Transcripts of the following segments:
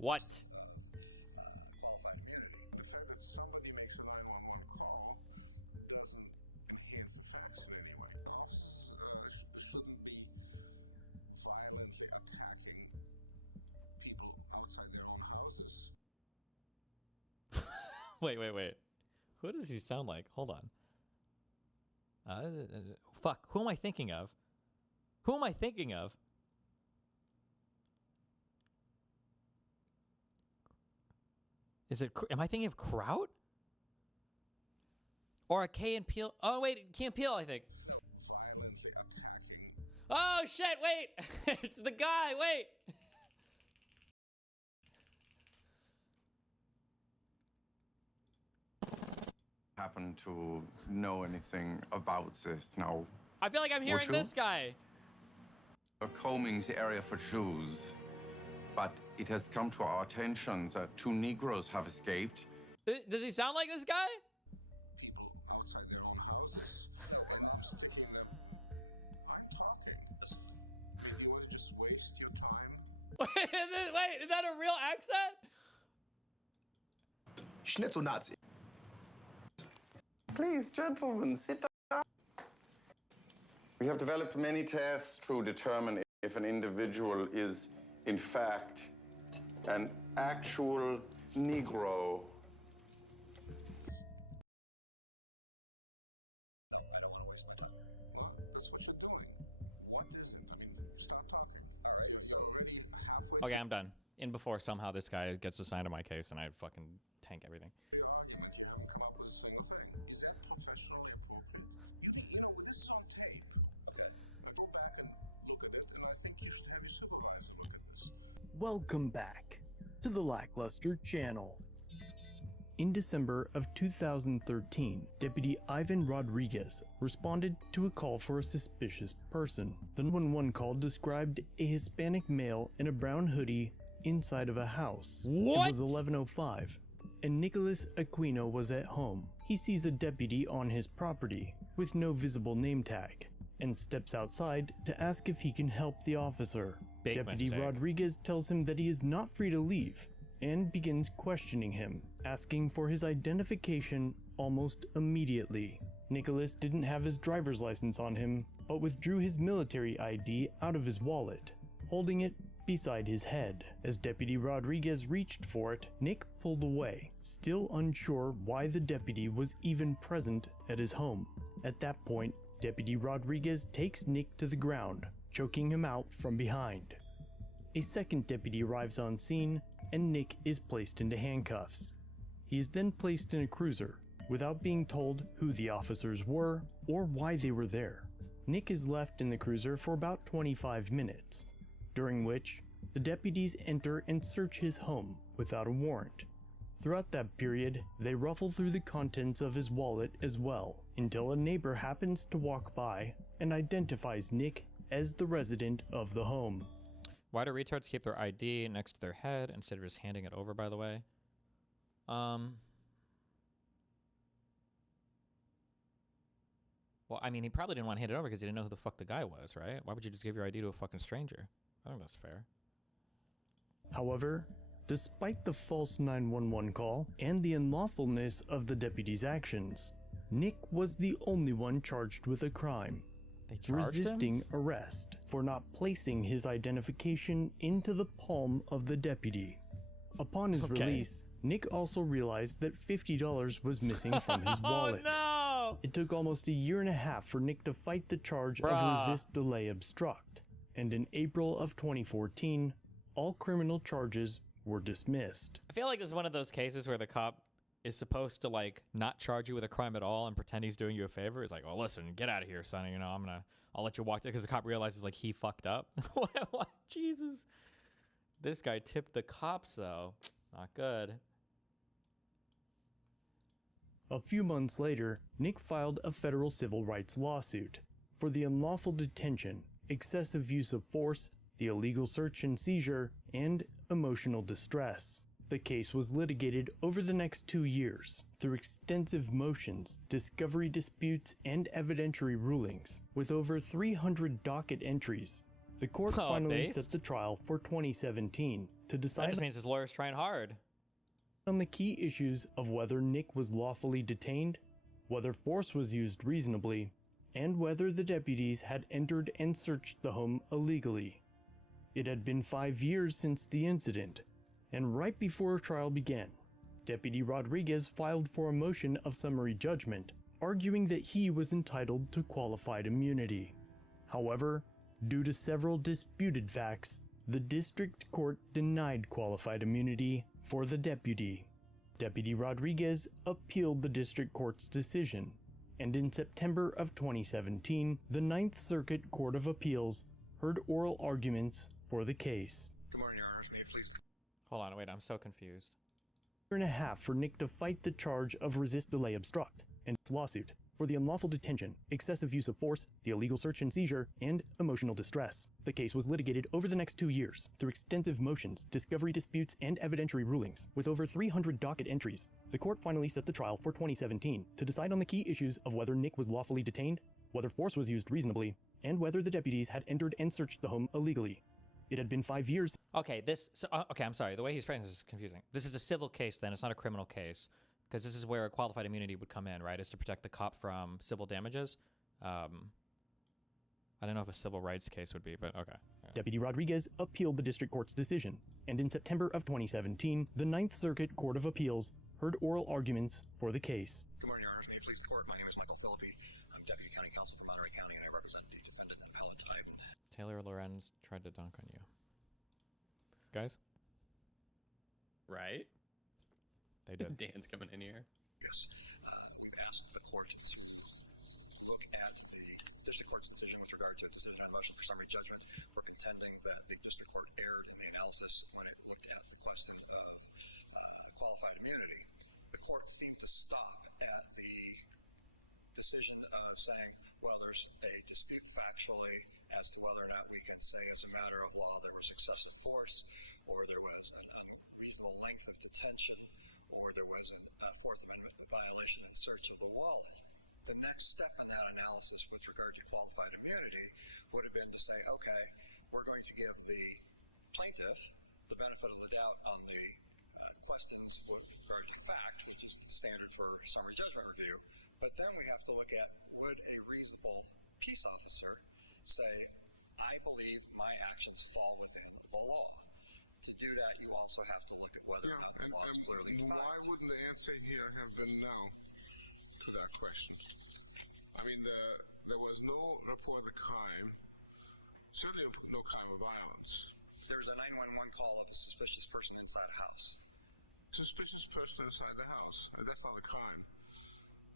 What? Wait. Who does he sound like? Hold on. Fuck. Who am I thinking of? Is it? Am I thinking of Kraut? Or a Key and Peele? Oh wait, Key and Peele, I think. Oh shit! Wait, it's the guy. Wait. Happen to know anything about this now? I feel like I'm hearing this guy. We're combing the area for Jews, but it has come to our attention that 2 Negroes have escaped. Does he sound like this guy? People outside their own houses. I'm sticking them. I'm talking. You will just waste your time. Wait, is that a real accent? Schnitzel Nazi. Please, gentlemen, sit down. We have developed many tests to determine if an individual is, in fact, an actual Negro. Okay, I'm done. In before somehow this guy gets assigned to my case and I fucking tank everything. Welcome back to the Lackluster channel. In December of 2013, Deputy Ivan Rodriguez responded to a call for a suspicious person. The 911 call described a Hispanic male in a brown hoodie inside of a house. What? It was 11:05, and Nicholas Aquino was at home. He sees a deputy on his property with no visible name tag and steps outside to ask if he can help the officer. Big Deputy mistake. Rodriguez tells him that he is not free to leave and begins questioning him, asking for his identification almost immediately. Nicholas didn't have his driver's license on him, but withdrew his military ID out of his wallet, holding it beside his head. As Deputy Rodriguez reached for it, Nick pulled away, still unsure why the deputy was even present at his home. At that point, Deputy Rodriguez takes Nick to the ground, choking him out from behind. A second deputy arrives on scene, and Nick is placed into handcuffs. He is then placed in a cruiser, without being told who the officers were or why they were there. Nick is left in the cruiser for about 25 minutes, during which the deputies enter and search his home without a warrant. Throughout that period, they ruffle through the contents of his wallet as well, until a neighbor happens to walk by and identifies Nick as the resident of the home. Why do retards keep their ID next to their head instead of just handing it over, by the way? Well, I mean, he probably didn't want to hand it over because he didn't know who the fuck the guy was, right? Why would you just give your ID to a fucking stranger? I think that's fair. However, despite the false 911 call and the unlawfulness of the deputy's actions, Nick was the only one charged with a crime. They charged Resisting him? arrest for not placing his identification into the palm of the deputy. Upon his release, Nick also realized that $50 was missing from his wallet. Oh no! It took almost a year and a half for Nick to fight the charge Bruh. of resist, delay, obstruct, and in April of 2014, all criminal charges were dismissed. I feel like this is one of those cases where the cop is supposed to like not charge you with a crime at all and pretend he's doing you a favor. He's like, "Well, listen, get out of here, son. You know, I'll let you walk there," because the cop realizes like he fucked up. What? Jesus, this guy tipped the cops though. Not good. A few months later, Nick filed a federal civil rights lawsuit for the unlawful detention, excessive use of force, the illegal search and seizure, and emotional distress. The case was litigated over the next 2 years through extensive motions, discovery disputes, and evidentiary rulings. With over 300 docket entries, The court Oh, finally based? set the trial for 2017 to That decide just means his lawyer's trying hard. on the key issues of whether Nick was lawfully detained, whether force was used reasonably, and whether the deputies had entered and searched the home illegally. It had been 5 years since the incident, and right before trial began, Deputy Rodriguez filed for a motion of summary judgment, arguing that he was entitled to qualified immunity. However, due to several disputed facts, the district court denied qualified immunity for the deputy. Deputy Rodriguez appealed the district court's decision, and in September of 2017, the Ninth Circuit Court of Appeals heard oral arguments for the case. Good morning, Your Honors. May it please the Hold on, wait, I'm so confused. Year and a half for Nick to fight the charge of resist, delay, obstruct, and lawsuit for the unlawful detention, excessive use of force, the illegal search and seizure, and emotional distress. The case was litigated over the next 2 years through extensive motions, discovery disputes, and evidentiary rulings, with over 300 docket entries. The court finally set the trial for 2017 to decide on the key issues of whether Nick was lawfully detained, whether force was used reasonably, and whether the deputies had entered and searched the home illegally. It had been 5 years. Okay, okay, I'm sorry. The way he's phrasing this is confusing. This is a civil case then, it's not a criminal case. Because this is where qualified immunity would come in, right? Is to protect the cop from civil damages. I don't know if a civil rights case would be, but okay. Yeah. Deputy Rodriguez appealed the district court's decision, and in September of 2017, the Ninth Circuit Court of Appeals heard oral arguments for the case. Good morning, Your Honors. May it please the Court. My name is Michael Philippi. I'm Deputy County Counsel for Monterey County, and I represent the defendant appellant Ivan. Taylor Lorenz tried to dunk on you. Guys? Right? They did. Dan's coming in here. Yes, we've asked the court to look at the district court's decision with regard to a decision on motion for summary judgment. We're contending that the district court erred in the analysis when it looked at the question of qualified immunity. The court seemed to stop at the decision of saying, well, there's a dispute factually as to whether or not we can say as a matter of law there was excessive force, or there was an unreasonable length of detention, or there was a Fourth Amendment violation in search of the wallet. The next step in that analysis with regard to qualified immunity would have been to say, okay, we're going to give the plaintiff the benefit of the doubt on the questions with regard to fact, which is the standard for summary judgment review, but then we have to look at, would a reasonable peace officer say, I believe my actions fall within the law? To do that, you also have to look at whether or not the law is clearly Why defined. wouldn't the answer here have been no to that question? I mean, there was no reported crime, certainly no crime of violence. There's a 911 call of a suspicious person inside a house. Suspicious person inside the house, that's not a crime.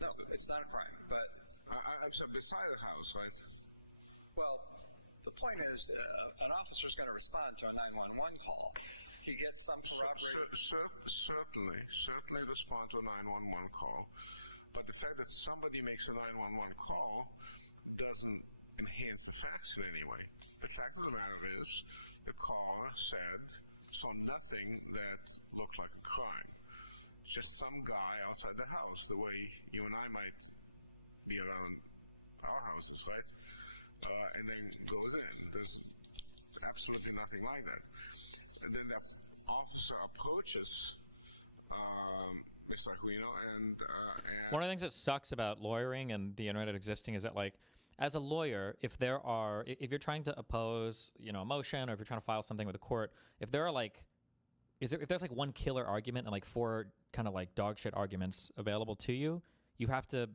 No, it's not a crime, but, I'm sorry, beside the house, right? well, the point is, an officer is going to respond to a 911 call. He gets some Certainly respond to a 911 call. But the fact that somebody makes a 911 call doesn't enhance the facts in any way. The fact of the matter is, the caller saw nothing that looked like a crime. Just some guy outside the house, the way you and I might be around our houses, right? And then goes in. There's absolutely nothing like that. And then the officer approaches Mr. Aquino and One of the things that sucks about lawyering and the internet existing is that, like, as a lawyer, if you're trying to oppose, a motion, or if you're trying to file something with the court, if there are like, if there's like one killer argument and like four kind of like dog shit arguments available to you, you have to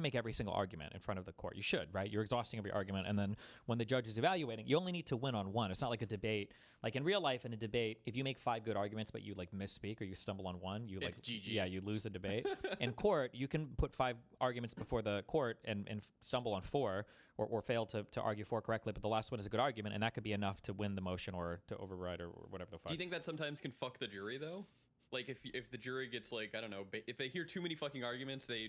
make every single argument in front of the court. You should, right? You're exhausting every argument, and then when the judge is evaluating, you only need to win on one. It's not like a debate. Like in real life, in a debate, if you make 5 good arguments but you like misspeak or you stumble on one, you It's GG. yeah, you lose the debate. In court, you can put 5 arguments before the court and stumble on 4 or fail to argue 4 correctly, but the last one is a good argument, and that could be enough to win the motion or to override or whatever the fuck. Do you think that sometimes can fuck the jury though? Like if the jury gets like, I don't know, if they hear too many fucking arguments, they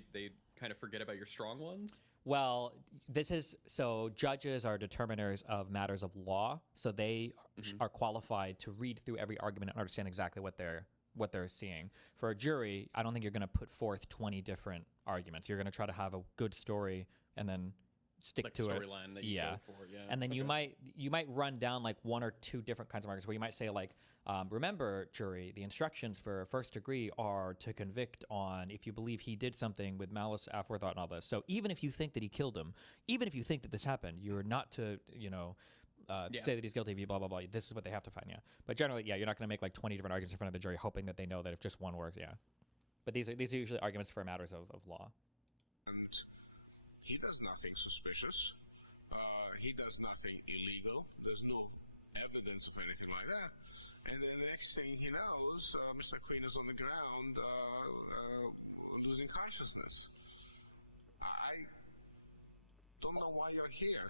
kind of forget about your strong ones? Well, judges are determiners of matters of law, so they are qualified to read through every argument and understand exactly what they're seeing. For a jury, I don't think you're going to put forth 20 different arguments. You're going to try to have a good story and then stick Like to it. storyline that you go for, yeah. And then you Okay. might run down like one or two different kinds of arguments where you might say like, remember, jury, the instructions for first degree are to convict on if you believe he did something with malice, aforethought, and all this. So even if you think that he killed him, even if you think that this happened, you're not to, say that he's guilty of you, blah, blah, blah. This is what they have to find, yeah. But generally, yeah, you're not going to make like 20 different arguments in front of the jury hoping that they know that if just one works, yeah. But these are usually arguments for matters of law. And he does nothing suspicious. He does nothing illegal. There's no evidence of anything like that. And then the next thing he knows, Mr. Queen is on the ground losing consciousness. I don't know why you're here.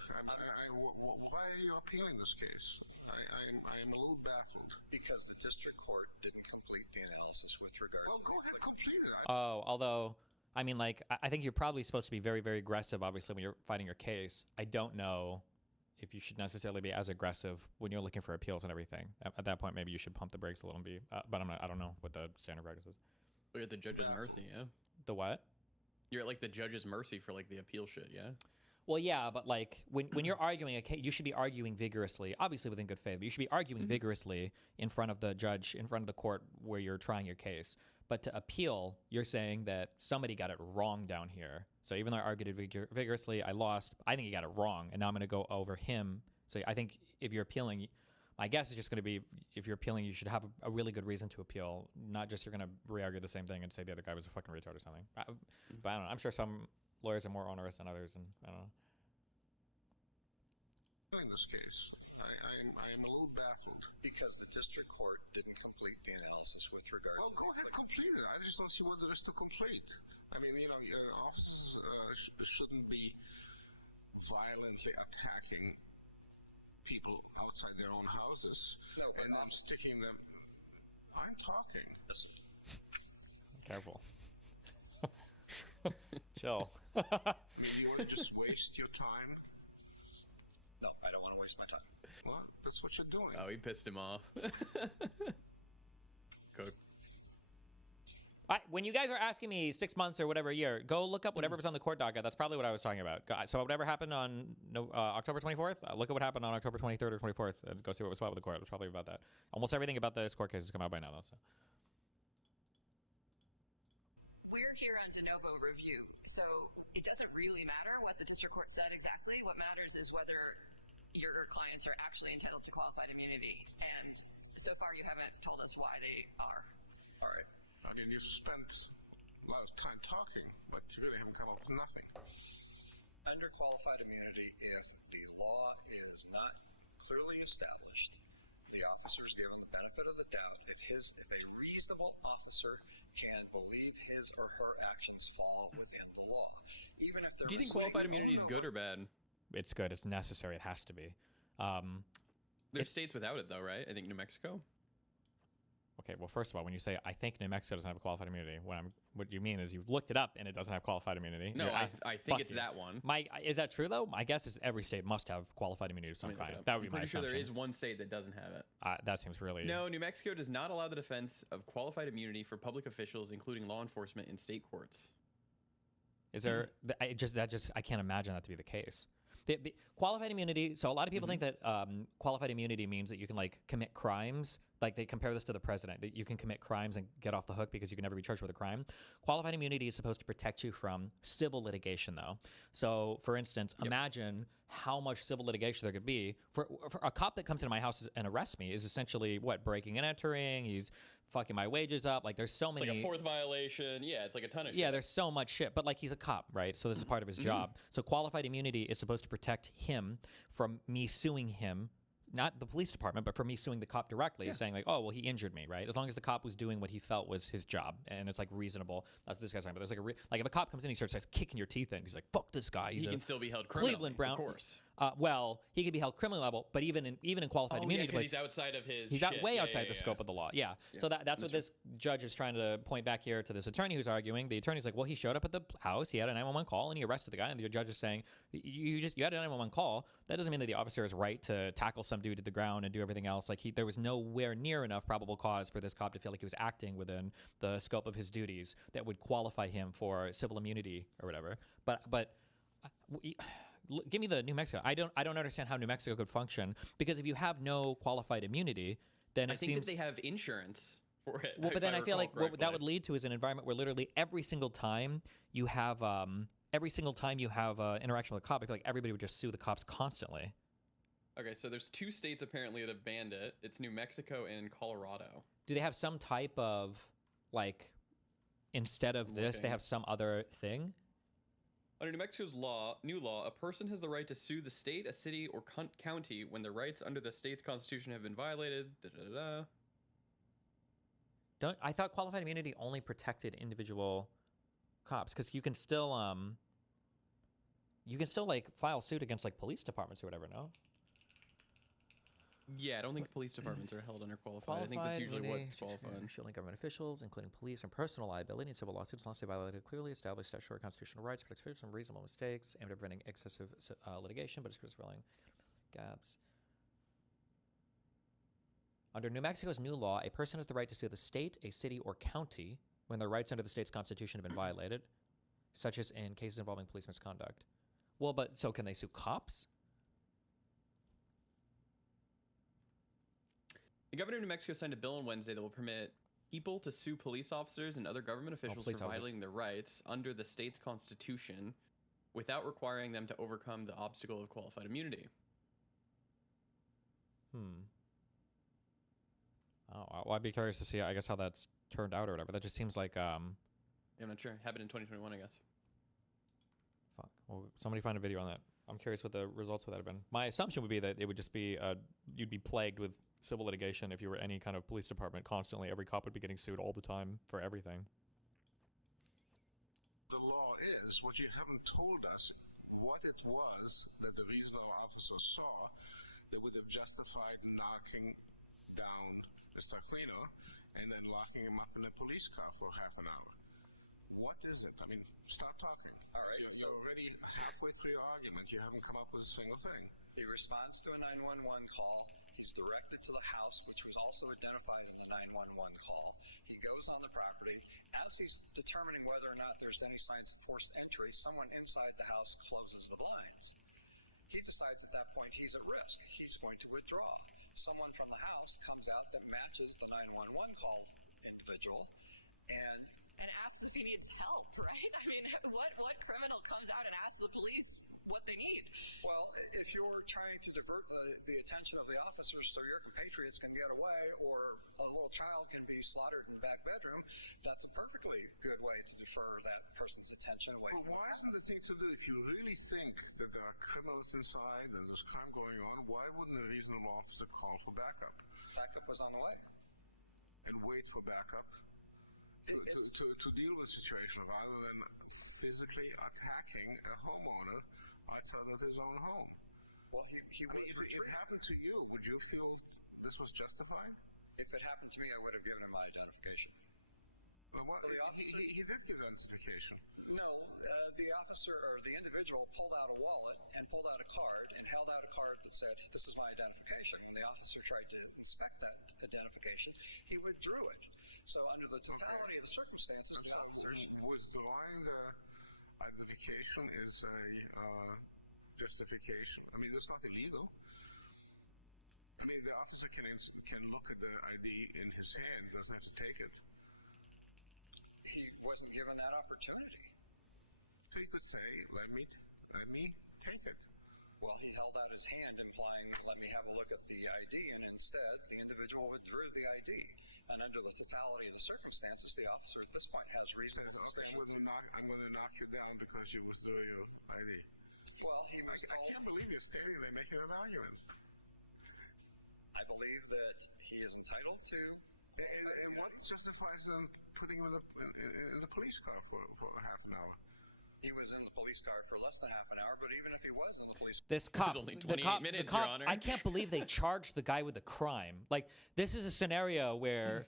Why are you appealing this case? I'm a little baffled. Because the district court didn't complete the analysis with regard Well, to go ahead, complete it. Oh, although, I mean, like, I think you're probably supposed to be very, very aggressive, obviously, when you're fighting your case. I don't know if you should necessarily be as aggressive when you're looking for appeals and everything. At that point, maybe you should pump the brakes a little and be, but I don't know what the standard practice is. You're at the judge's mercy, yeah. The what? You're at like the judge's mercy for like the appeal shit, yeah. Well, yeah, but like when you're arguing a case, you should be arguing vigorously, obviously within good faith, but you should be arguing vigorously in front of the judge, in front of the court where you're trying your case. But to appeal, you're saying that somebody got it wrong down here. So even though I argued it vigorously, I lost. I think he got it wrong, and now I'm going to go over him. So I think if you're appealing, my guess is just going to be if you're appealing, you should have a really good reason to appeal, not just you're going to re-argue the same thing and say the other guy was a fucking retard or something. But I don't know. I'm sure some lawyers are more onerous than others, and I don't know. In this case, I'm a little baffled. because the district court didn't complete the analysis with regard Well, to go ahead, complete it. I just don't see what there is to complete. I mean, officers shouldn't be violently attacking people outside their own houses and I'm sticking them. I'm talking. Careful. Chill. I mean, you want to just waste your time? No, I don't want to waste my time. Well, that's what you're doing. Oh, he pissed him off. Cook. When you guys are asking me 6 months or whatever year, go look up whatever was on the court docket. That's probably what I was talking about. So whatever happened on October 24th, look at what happened on October 23rd or 24th and go see what was filed with the court. It was probably about that. Almost everything about this court case has come out by now, though. So. We're here on de novo review, so it doesn't really matter what the district court said exactly. What matters is whether your clients are actually entitled to qualified immunity. And so far, you haven't told us why they are. All right. I mean, you spent a lot of time talking, but you really haven't come up with nothing. Under qualified immunity, if the law is not clearly established, the officer is given the benefit of the doubt. If a reasonable officer can believe his or her actions fall within the law, even if they're Do you think qualified immunity is good or bad? It's good. It's necessary. It has to be. There's states without it, though, right? I think New Mexico. Okay, well, first of all, when you say I think New Mexico doesn't have qualified immunity, what you mean is you've looked it up and it doesn't have qualified immunity. No, I think fuck it's you. that one. Is that true though? My guess is every state must have qualified immunity of some Let me look kind. it up. That would be I'm my pretty sure assumption. there is one state that doesn't have it. That seems really No, New Mexico does not allow the defense of qualified immunity for public officials, including law enforcement, in state courts. Is there? I can't imagine that to be the case. Qualified immunity. So a lot of people think that qualified immunity means that you can like commit crimes. Like they compare this to the president, that you can commit crimes and get off the hook because you can never be charged with a crime. Qualified immunity is supposed to protect you from civil litigation, though. So, for instance, imagine how much civil litigation there could be for a cop that comes into my house and arrests me is essentially what, breaking and entering. He's fucking my wages up. Like there's so many. It's like a fourth violation. Yeah, it's like a ton of shit. Yeah, there's so much shit. But like he's a cop, right? So this is part of his job. So qualified immunity is supposed to protect him from me suing him. Not the police department, but for me suing the cop directly, saying like, oh, well, he injured me, right? As long as the cop was doing what he felt was his job, and it's like reasonable. That's what this guy's talking about. There's like if a cop comes in, he starts like kicking your teeth in. He's like, fuck this guy. He can still be held criminally, Cleveland Brown. of course. Well, he could be held criminally liable, but even in qualified immunity, because he's outside of his. he's shit. way Yeah, outside yeah, the yeah. scope of the law. Yeah. So that's what this judge is trying to point back here to this attorney who's arguing. The attorney's like, well, he showed up at the house, he had a 911 call, and he arrested the guy. And the judge is saying, you had a 911 call. That doesn't mean that the officer is right to tackle some dude to the ground and do everything else. Like there was nowhere near enough probable cause for this cop to feel like he was acting within the scope of his duties that would qualify him for civil immunity or whatever. But Give me the New Mexico. I don't understand how New Mexico could function, because if you have no qualified immunity, then I it think seems that they have insurance for it. well, but then I feel like what that correctly. would lead to is an environment where literally every single time you have interaction with a cop, I feel like everybody would just sue the cops constantly. Okay, so there's 2 states apparently that have banned it. It's New Mexico and Colorado. Do they have some type of like, instead of this, they Looking. have some other thing? Under New Mexico's new law, a person has the right to sue the state, a city, or county when their rights under the state's constitution have been violated. I thought qualified immunity only protected individual cops, because you can still like file suit against like police departments or whatever. No. Yeah, I don't think police departments are held under qualified. I think that's usually what's qualified. Shielding government officials, including police and personal liability in civil lawsuits, unless they violated clearly established statutory constitutional rights, protects victims from reasonable mistakes, aimed at preventing excessive litigation, but it's filling gaps. Under New Mexico's new law, a person has the right to sue the state, a city, or county when their rights under the state's constitution have been violated, such as in cases involving police misconduct. Well, but so can they sue cops? The governor of New Mexico signed a bill on Wednesday that will permit people to sue police officers and other government officials police for officers. violating their rights under the state's constitution without requiring them to overcome the obstacle of qualified immunity. Oh, well, I'd be curious to see, I guess, how that's turned out or whatever. That just seems like, I'm not sure. Happened in 2021, I guess. fuck. Well, somebody find a video on that. I'm curious what the results of that have been. My assumption would be that it would just be, you'd be plagued with civil litigation if you were any kind of police department constantly. Every cop would be getting sued all the time for everything. The law is, what you haven't told us, what it was that the reasonable officer saw that would have justified knocking down Mr. Aquino and then locking him up in a police car for half an hour. What is it? I mean, stop talking. All right, You're so- already halfway through your argument. You haven't come up with a single thing. He responds to a 911 call. He's directed to the house, which was also identified in the 911 call. He goes on the property. As he's determining whether or not there's any signs of forced entry, someone inside the house closes the blinds. He decides at that point he's at risk. He's going to withdraw. Someone from the house comes out that matches the 911 call individual, and asks if he needs help, right? I mean, what criminal comes out and asks the police what they need? well, if you're trying to divert the attention of the officers so your compatriots can get away or a little child can be slaughtered in the back bedroom, that's a perfectly good way to defer that person's attention away. Well, why isn't the thing to do? If you really think that there are criminals inside and there's crime going on, why wouldn't a reasonable officer call for backup Backup was on the way. and wait for backup? To deal with the situation rather than physically attacking a homeowner outside of his own home. Well, he I mean, was if it happened to you, would you feel this was justified? If it happened to me, I would have given him my identification. Well, he did get identification. No, the officer or the individual pulled out a wallet and pulled out a card and held out a card that said, "This is my identification." The officer tried to inspect that identification. He withdrew it. So under the totality of the circumstances, the officers... Withdrawing the identification is a justification. I mean, it's not illegal. I mean, the officer can look at the ID in his hand, doesn't have to take it. He wasn't given that opportunity. So he could say, let me take it. Well, he held out his hand, implying, "Let me have a look at the ID," and instead, the individual withdrew the ID. And under the totality of the circumstances, the officer at this point has reason to Says, suspicion. I'm going to knock you down because you withdrew your ID. Well, he was I told, can't believe you're stating they make it an argument. I believe that he is entitled to. And what justifies them putting him in the police car for half an hour? He was in the police car for less than half an hour, but even if he was in the police This cop, only the 28 cop, minutes, the cop, Your Honor. I can't believe they charged the guy with a crime. Like, this is a scenario where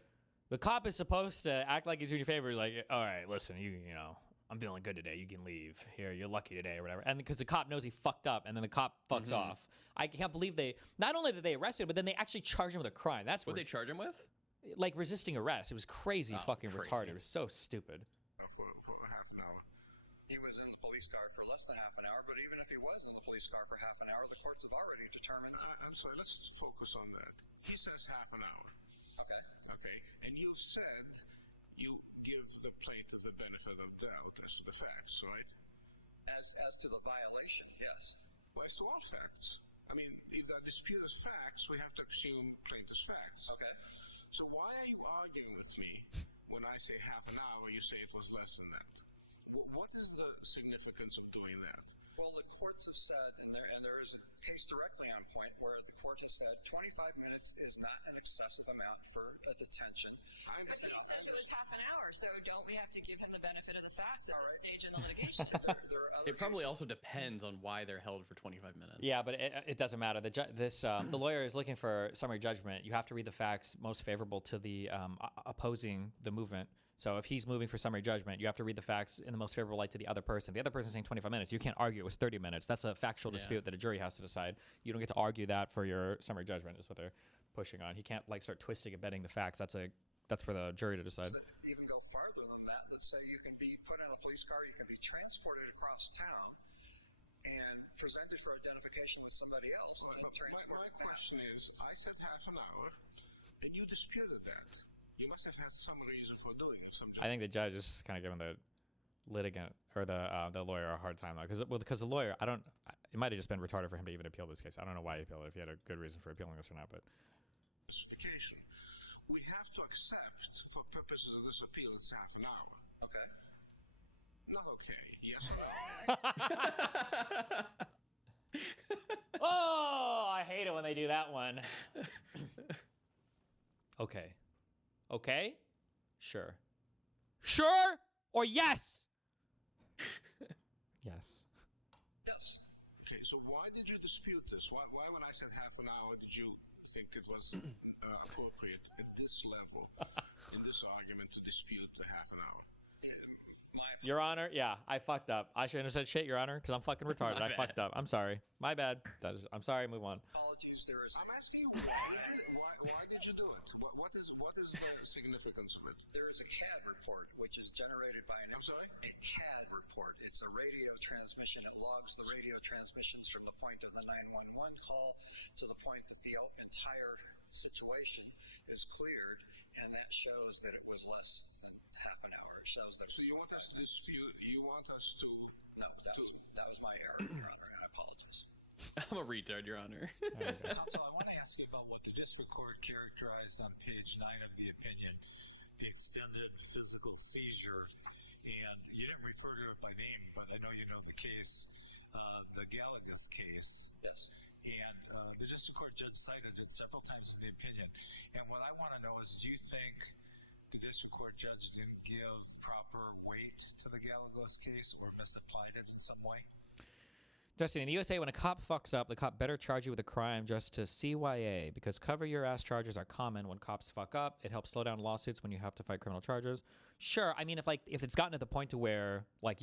the cop is supposed to act like he's doing you a favor. Like, all right, listen, you know, I'm feeling good today. You can leave. Here, you're lucky today or whatever. And because the cop knows he fucked up, and then the cop fucks off. I can't believe they, not only did they arrest him, but then they actually charged him with a crime. That's What what they charge him with? like resisting arrest. It was crazy, Oh, fucking crazy. retarded. It was so stupid. For half an hour. he was in the police car for less than half an hour, but even if he was in the police car for half an hour, the courts have already determined. I'm sorry, let's focus on that. He says half an hour. Okay. Okay. And you said you give the plaintiff the benefit of doubt as to the facts, right? As to the violation, yes. Well, as to all facts. I mean, if that dispute is facts, we have to assume plaintiff's facts. Okay. So why are you arguing with me when I say half an hour, you say it was less than that? What is the significance of doing that? Well, the courts have said, and there is a case directly on point where the court has said 25 minutes is not an excessive amount for a detention. But he says it was half an hour, so don't we have to give him the benefit of the facts at this stage in the litigation? It probably also depends on why they're held for 25 minutes. Yeah, but it doesn't matter. The lawyer is looking for summary judgment. You have to read the facts most favorable to the opposing the movement. So if he's moving for summary judgment, you have to read the facts in the most favorable light to the other person. The other person's saying 25 minutes. You can't argue it was 30 minutes. That's a factual dispute that a jury has to decide. You don't get to argue that for your summary judgment is what they're pushing on. He can't like start twisting and bending the facts. That's for the jury to decide. Even go farther than that. Let's say you can be put in a police car, you can be transported across town and presented for identification with somebody else. My question is, I said half an hour, and you disputed that. You must have had some reason for doing it. I think the judge is kind of giving the litigant or the lawyer a hard time though, because the lawyer, it might have just been retarded for him to even appeal this case. I don't know why he appealed it, if he had a good reason for appealing this or not, but. Justification. We have to accept, for purposes of this appeal, it's half an hour. Okay. Not okay. Yes or no? Oh, I hate it when they do that one. Okay. Okay? Sure. Sure or yes? Yes. Yes. Okay, so why did you dispute this? Why when I said half an hour, did you think it was appropriate at this level, in this argument, to dispute the half an hour? Your Honor, yeah, I fucked up. I shouldn't have said shit, Your Honor, because I'm fucking retarded. I fucked up. I'm sorry. My bad. I'm sorry. Move on. Apologies. I'm asking you, why did you do it? What is the significance of it? There is a CAD report, which is generated by I'm sorry? A CAD report. It's a radio transmission. It logs the radio transmissions from the point of the 911 call to the point that the entire situation is cleared, and that shows that it was less than half an hour. It shows that. So you want us to dispute? You want us to? No, that was my error, Your Honor. I apologize. I'm a retard, Your Honor. Counsel, I want to ask you about what the district court characterized on page 9 of the opinion, the extended physical seizure. And you didn't refer to it by name, but I know you know the case, the Gallagher's case. Yes. And the district court judge cited it several times in the opinion. And what I want to know is, do you think the district court judge didn't give proper weight to the Gallagher's case or misapplied it in some way? Justin, in the USA, when a cop fucks up, the cop better charge you with a crime just to CYA, because cover your ass charges are common when cops fuck up. It helps slow down lawsuits when you have to fight criminal charges. Sure, I mean, if it's gotten to the point to where like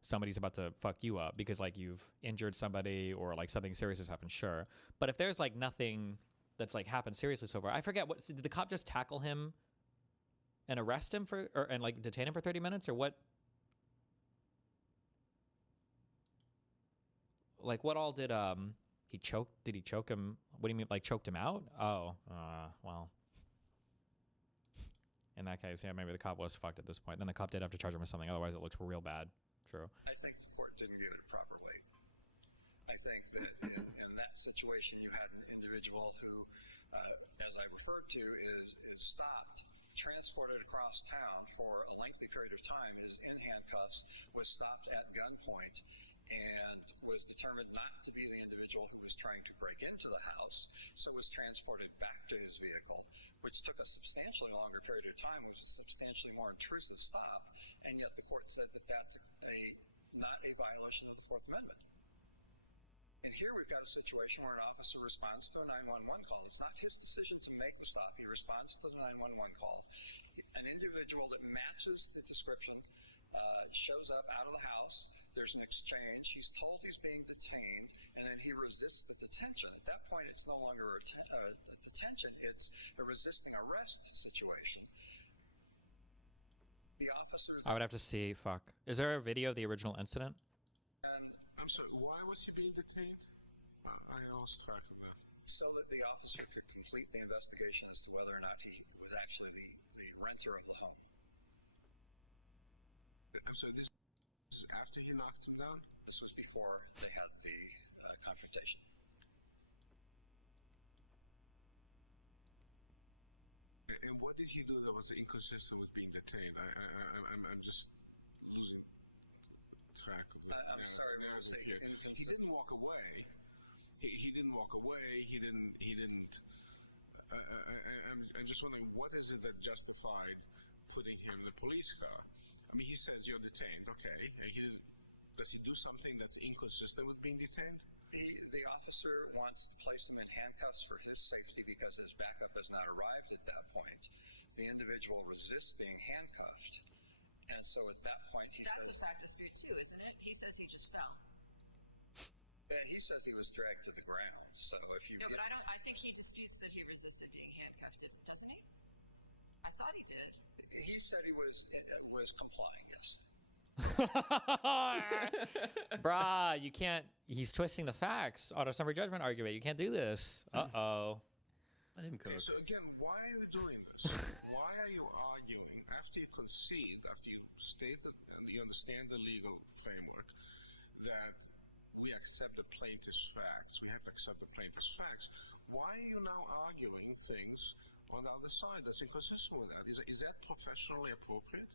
somebody's about to fuck you up because like you've injured somebody or like something serious has happened, sure. But if there's like nothing that's like happened seriously so far, I forget did the cop just tackle him and arrest him and like detain him for 30 minutes or what? Like, what all did he choke? Did he choke him? What do you mean, like choked him out? Oh, well. In that case, yeah, maybe the cop was fucked at this point. Then the cop did have to charge him with something. Otherwise, it looks real bad. True. I think the court didn't give it proper weight. I think that in that situation, you had an individual who, as I referred to, is stopped, transported across town for a lengthy period of time, is in handcuffs, was stopped at gunpoint, and was determined not to be the individual who was trying to break into the house, so was transported back to his vehicle, which took a substantially longer period of time, which is a substantially more intrusive stop, and yet the court said that that's not a violation of the Fourth Amendment. And here we've got a situation where an officer responds to a 911 call. It's not his decision to make the stop. He responds to the 911 call. An individual that matches the description shows up out of the house. There's an exchange. He's told he's being detained, and then he resists the detention. At that point, it's no longer a detention. It's a resisting arrest situation. The officer. I would have to see. Fuck. Is there a video of the original incident? And I'm sorry, why was he being detained? I lost track of that. so that the officer could complete the investigation as to whether or not he was actually the renter of the home. I'm sorry, this is after he knocked him down? This was before they had the confrontation. And what did he do that was inconsistent with being detained? I'm just losing track of that. I'm sorry, but was it He didn't walk away. He didn't walk away. He didn't. I'm just wondering, what is it that justified putting him in the police car? I mean, he says you're detained. Okay. Does he do something that's inconsistent with being detained? The officer wants to place him in handcuffs for his safety because his backup has not arrived at that point. The individual resists being handcuffed, and so at that point That's a fact dispute too, isn't it? He says he just fell. he says he was dragged to the ground. So if you No, but I think he disputes that he resisted being handcuffed, doesn't he? I thought he did. he said he was complying. Yes. Bruh, you can't. He's twisting the facts. Auto summary judgment argument. You can't do this. Uh-oh. Let him cook. Okay, so again, why are you doing this? Why are you arguing after you concede, after you state that you understand the legal framework, that we accept the plaintiff's facts? We have to accept the plaintiff's facts. Why are you now arguing things on the other side that's inconsistent with that? Is that professionally appropriate?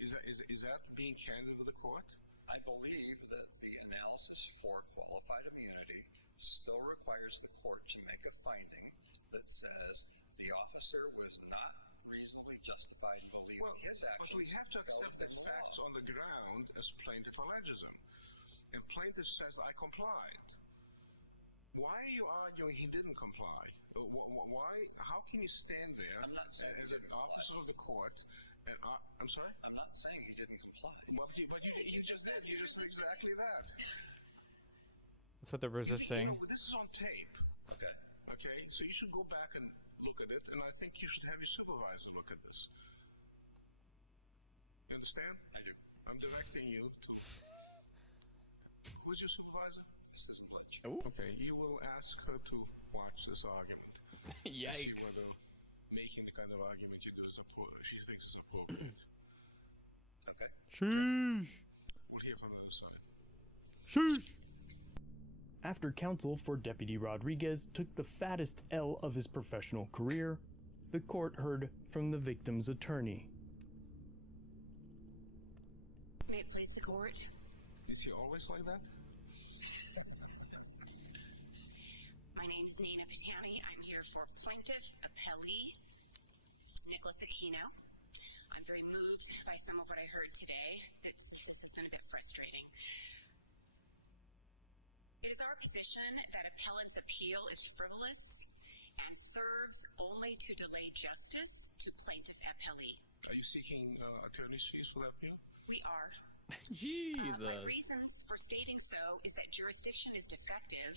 Is that being candid with the court? I believe that the analysis for qualified immunity still requires the court to make a finding that says the officer was not reasonably justified in believing his actions. We have to accept the facts on the ground as plaintiff alleges them. And plaintiff says, I complied. Why are you arguing he didn't comply? Why? How can you stand there as an officer of the court? And, I'm sorry? I'm not saying he didn't comply. Well, you just said exactly that. That's what they're resisting. This is on tape. Okay. Okay? So you should go back and look at it, and I think you should have your supervisor look at this. You understand? I do. I'm directing you to... Who's your supervisor? This is Glitch. Okay, you will ask her to watch this argument. See whether Yikes. making the kind of argument you do is appropriate. She thinks it's appropriate. Okay. Sheesh. We'll hear from the other side. Sheesh. After counsel for Deputy Rodriguez took the fattest L of his professional career, the court heard from the victim's attorney. May it please the court? Is he always like that? My name's Nina Patani. I'm here for plaintiff appellee Nicholas Aquino. I'm very moved by some of what I heard today. This has been a bit frustrating. It is our position that appellant's appeal is frivolous and serves only to delay justice to plaintiff appellee. Are you seeking attorney's fees for that appeal? We are. Jesus. My reasons for stating so is that jurisdiction is defective,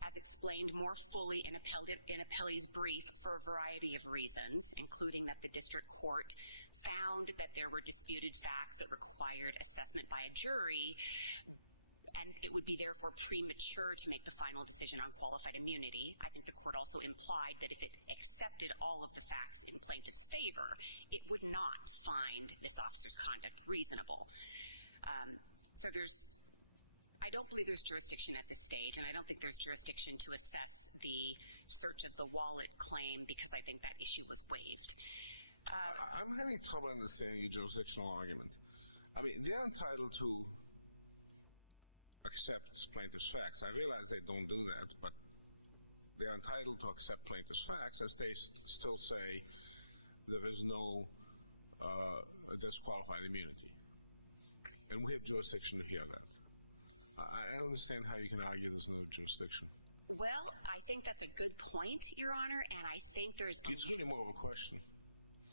as explained more fully in appellee's brief for a variety of reasons, including that the district court found that there were disputed facts that required assessment by a jury, and it would be therefore premature to make the final decision on qualified immunity. I think the court also implied that if it accepted all of the facts in plaintiff's favor, it would not find this officer's conduct reasonable. So I don't believe there's jurisdiction at this stage, and I don't think there's jurisdiction to assess the search of the wallet claim because I think that issue was waived. I'm having trouble understanding your jurisdictional argument. I mean, they're entitled to accept plaintiff's facts. I realize they don't do that, but they're entitled to accept plaintiff's facts as they still say there is no disqualified immunity. And we have jurisdiction to hear that. I don't understand how you can argue there's no jurisdiction. Well, I think that's a good point, Your Honor, and I think there's... It's really more of a question.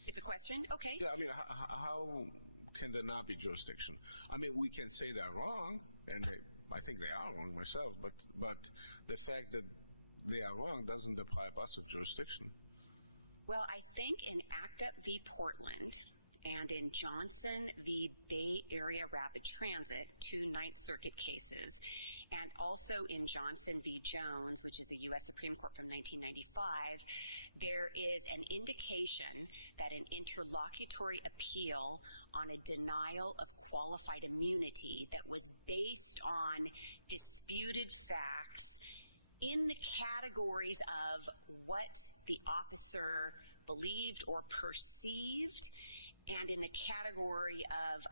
It's a question? Okay. Yeah, I mean, how can there not be jurisdiction? I mean, we can say they're wrong, and I think they are wrong myself, but the fact that they are wrong doesn't deprive us of jurisdiction. Well, I think in ACTA v. Portland, and in Johnson v. Bay Area Rapid Transit, 2 Ninth Circuit cases, and also in Johnson v. Jones, which is a U.S. Supreme Court from 1995, there is an indication that an interlocutory appeal on a denial of qualified immunity that was based on disputed facts in the categories of what the officer believed or perceived, and in the category of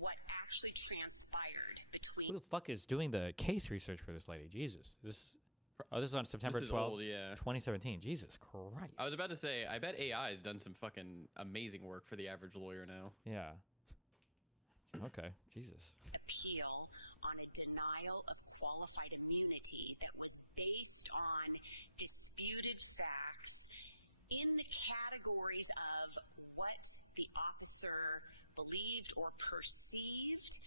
what actually transpired between. Who the fuck is doing the case research for this lady? Jesus. This is on September This is 12th, old, yeah. 2017. Jesus Christ. I was about to say, I bet AI has done some fucking amazing work for the average lawyer now. Yeah. Okay. Jesus. Appeal on a denial of qualified immunity that was based on disputed facts in the categories of what the officer believed or perceived.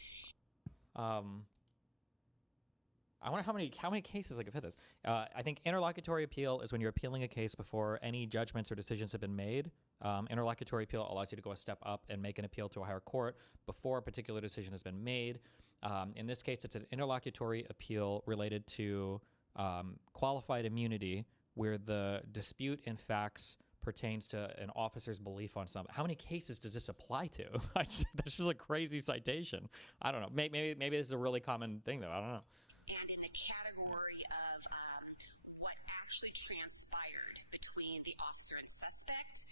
I wonder how many cases I could fit this. I think interlocutory appeal is when you're appealing a case before any judgments or decisions have been made. Interlocutory appeal allows you to go a step up and make an appeal to a higher court before a particular decision has been made. In this case, it's an interlocutory appeal related to qualified immunity, where the dispute in facts pertains to an officer's belief on something. How many cases does this apply to? That's just a crazy citation. I don't know. Maybe this is a really common thing, though. I don't know. And in the category of what actually transpired between the officer and suspect.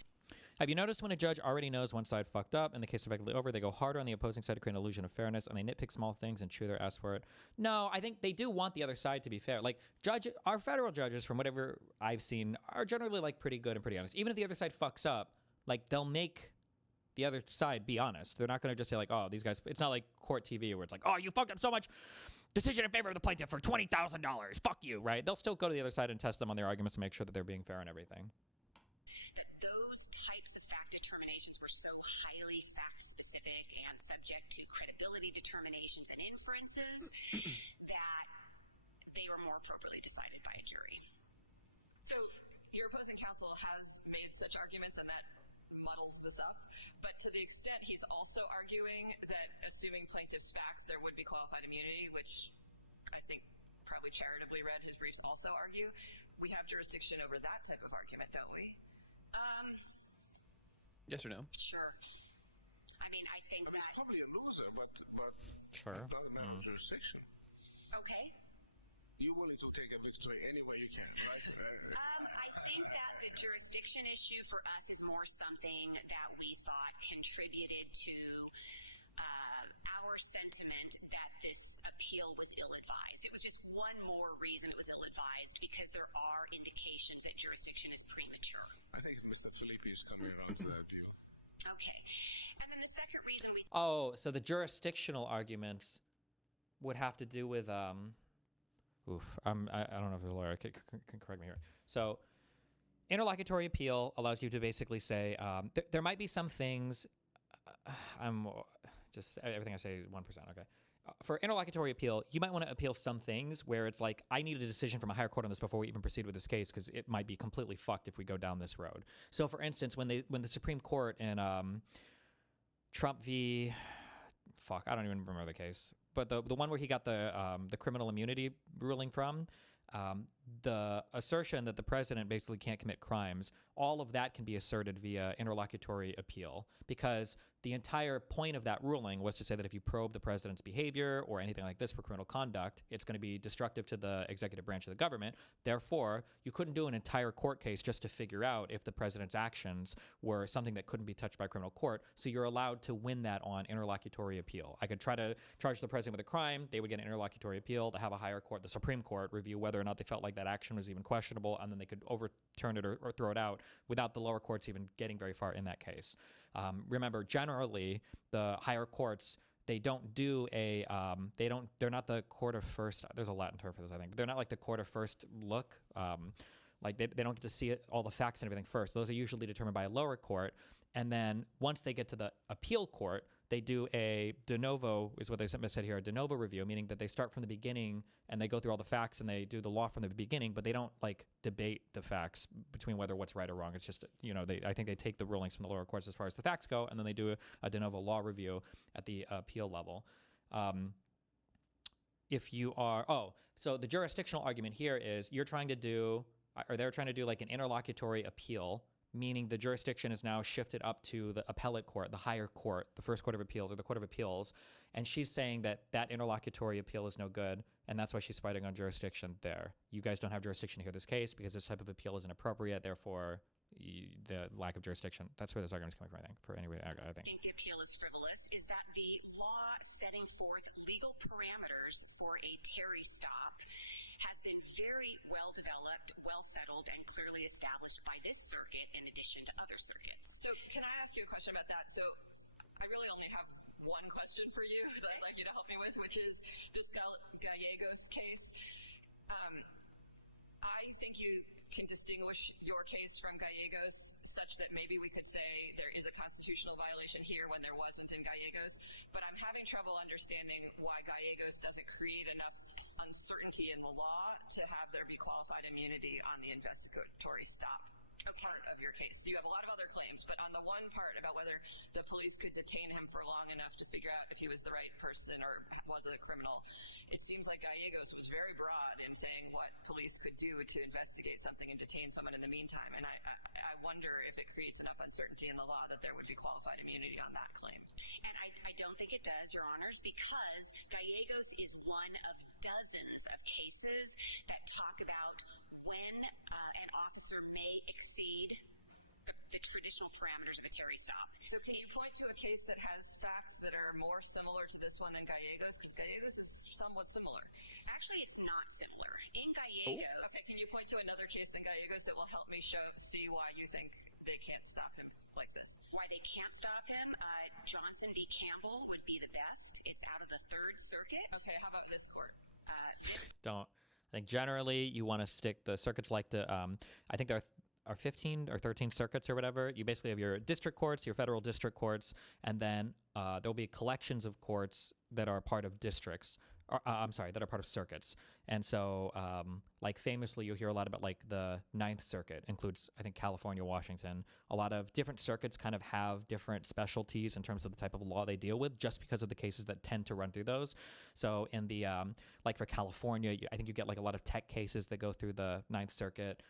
Have you noticed when a judge already knows one side fucked up and the case is effectively over, they go harder on the opposing side to create an illusion of fairness, and they nitpick small things and chew their ass for it? No, I think they do want the other side to be fair. Like, our federal judges, from whatever I've seen, are generally like pretty good and pretty honest. Even if the other side fucks up, like, they'll make the other side be honest. They're not going to just say like, oh, these guys. It's not like court TV where it's like, oh, you fucked up so much. Decision in favor of the plaintiff for $20,000. Fuck you, right? They'll still go to the other side and test them on their arguments and make sure that they're being fair and everything. That those types of fact determinations were so highly fact-specific and subject to credibility determinations and inferences that they were more appropriately decided by a jury. So your opposing counsel has made such arguments, and that muddles this up. But to the extent he's also arguing that assuming plaintiff's facts, there would be qualified immunity, which I think probably charitably read his briefs also argue, we have jurisdiction over that type of argument, don't we? Yes or no? Sure. I mean, I think He's that. probably a loser, but Sure. it doesn't have jurisdiction. Okay. You're willing to take a victory any way you can, right? I think that the jurisdiction issue for us is more something that we thought contributed to our sentiment that this appeal was ill-advised. It was just one more reason it was ill-advised, because there are indications that jurisdiction is premature. I think Mr. Felipe is coming around to that view. Okay. And then the second reason we... Oh, so the jurisdictional arguments would have to do with I don't know if the lawyer can correct me here. So interlocutory appeal allows you to basically say there might be some things. I'm just everything I say 1%. Okay. For interlocutory appeal, you might want to appeal some things where it's like, I need a decision from a higher court on this before we even proceed with this case, because it might be completely fucked if we go down this road. So, for instance, when the Supreme Court in Trump v. I don't even remember the case, but the one where he got the criminal immunity ruling from, the assertion that the president basically can't commit crimes, all of that can be asserted via interlocutory appeal, because the entire point of that ruling was to say that if you probe the president's behavior or anything like this for criminal conduct, it's going to be destructive to the executive branch of the government. Therefore, you couldn't do an entire court case just to figure out if the president's actions were something that couldn't be touched by a criminal court. So you're allowed to win that on interlocutory appeal. I could try to charge the president with a crime. They would get an interlocutory appeal to have a higher court, the Supreme Court, review whether or not they felt like that action was even questionable, and then they could overturn it or throw it out without the lower courts even getting very far in that case. Remember, generally, the higher courts, they don't do they're not the court of first, there's a Latin term for this, I think, but they're not like the court of first look. Like they don't get to see all the facts and everything first. Those are usually determined by a lower court. And then once they get to the appeal court, they do a de novo, is what they said here, a de novo review, meaning that they start from the beginning and they go through all the facts and they do the law from the beginning, but they don't like debate the facts between whether what's right or wrong. It's just, I think they take the rulings from the lower courts as far as the facts go, and then they do a de novo law review at the appeal level. So the jurisdictional argument here is they're trying to do like an interlocutory appeal, meaning the jurisdiction is now shifted up to the appellate court, the higher court, the first court of appeals or the court of appeals. And she's saying that interlocutory appeal is no good, and that's why she's fighting on jurisdiction there. You guys don't have jurisdiction to hear this case because this type of appeal isn't appropriate, therefore the lack of jurisdiction. That's where this argument is coming from, I think, for anybody, I think. The appeal is frivolous is that the law setting forth legal parameters for a Terry stop has been very well developed, well settled, and clearly established by this circuit in addition to other circuits. So can I ask you a question about that? So I really only have one question for you that I'd like you to help me with, which is this Gallegos case. I think you can distinguish your case from Gallegos such that maybe we could say there is a constitutional violation here when there wasn't in Gallegos, but I'm having trouble understanding why Gallegos doesn't create enough uncertainty in the law to have there be qualified immunity on the investigatory stop part of your case. You have a lot of other claims, but on the one part about whether the police could detain him for long enough to figure out if he was the right person or was a criminal, it seems like Gallegos was very broad in saying what police could do to investigate something and detain someone in the meantime. And I wonder if it creates enough uncertainty in the law that there would be qualified immunity on that claim. And I don't think it does, Your Honors, because Gallegos is one of dozens of cases that talk about when an officer may exceed the traditional parameters of a Terry stop. So can you point to a case that has facts that are more similar to this one than Gallegos? Because Gallegos is somewhat similar. Actually, it's not similar. In Gallegos... Oh. Okay, can you point to another case in Gallegos that will help me see why you think they can't stop him like this? Why they can't stop him? Johnson v. Campbell would be the best. It's out of the Third Circuit. Okay, how about this court? I think generally you want to stick the circuits like the, I think there are 15 or 13 circuits or whatever. You basically have your district courts, your federal district courts, and then there'll be collections of courts that are part of districts. That are part of circuits. And so, like famously, you'll hear a lot about like the Ninth Circuit, includes, I think, California, Washington. A lot of different circuits kind of have different specialties in terms of the type of law they deal with, just because of the cases that tend to run through those. So in the, like for California, I think you get like a lot of tech cases that go through the Ninth Circuit.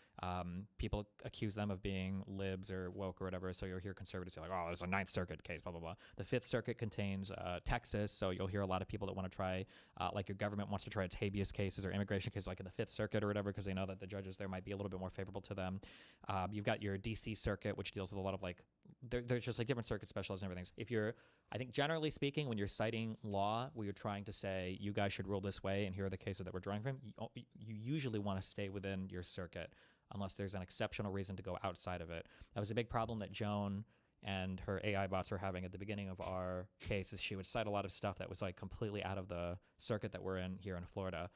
People accuse them of being libs or woke or whatever. So you'll hear conservatives say like, oh, there's a Ninth Circuit case, blah, blah, blah. The Fifth Circuit contains Texas. So you'll hear a lot of people that want to try, like your government wants to try its habeas cases or immigration cases like in the Fifth Circuit or whatever, because they know that the judges there might be a little bit more favorable to them. You've got your DC Circuit, which deals with a lot of like, there's just like different circuit specialists and everything. If you're, I think generally speaking, when you're citing law, where you're trying to say you guys should rule this way and here are the cases that we're drawing from, you usually want to stay within your circuit unless there's an exceptional reason to go outside of it. That was a big problem that Joan and her AI bots were having at the beginning of our case, is she would cite a lot of stuff that was like completely out of the circuit that we're in here in Florida.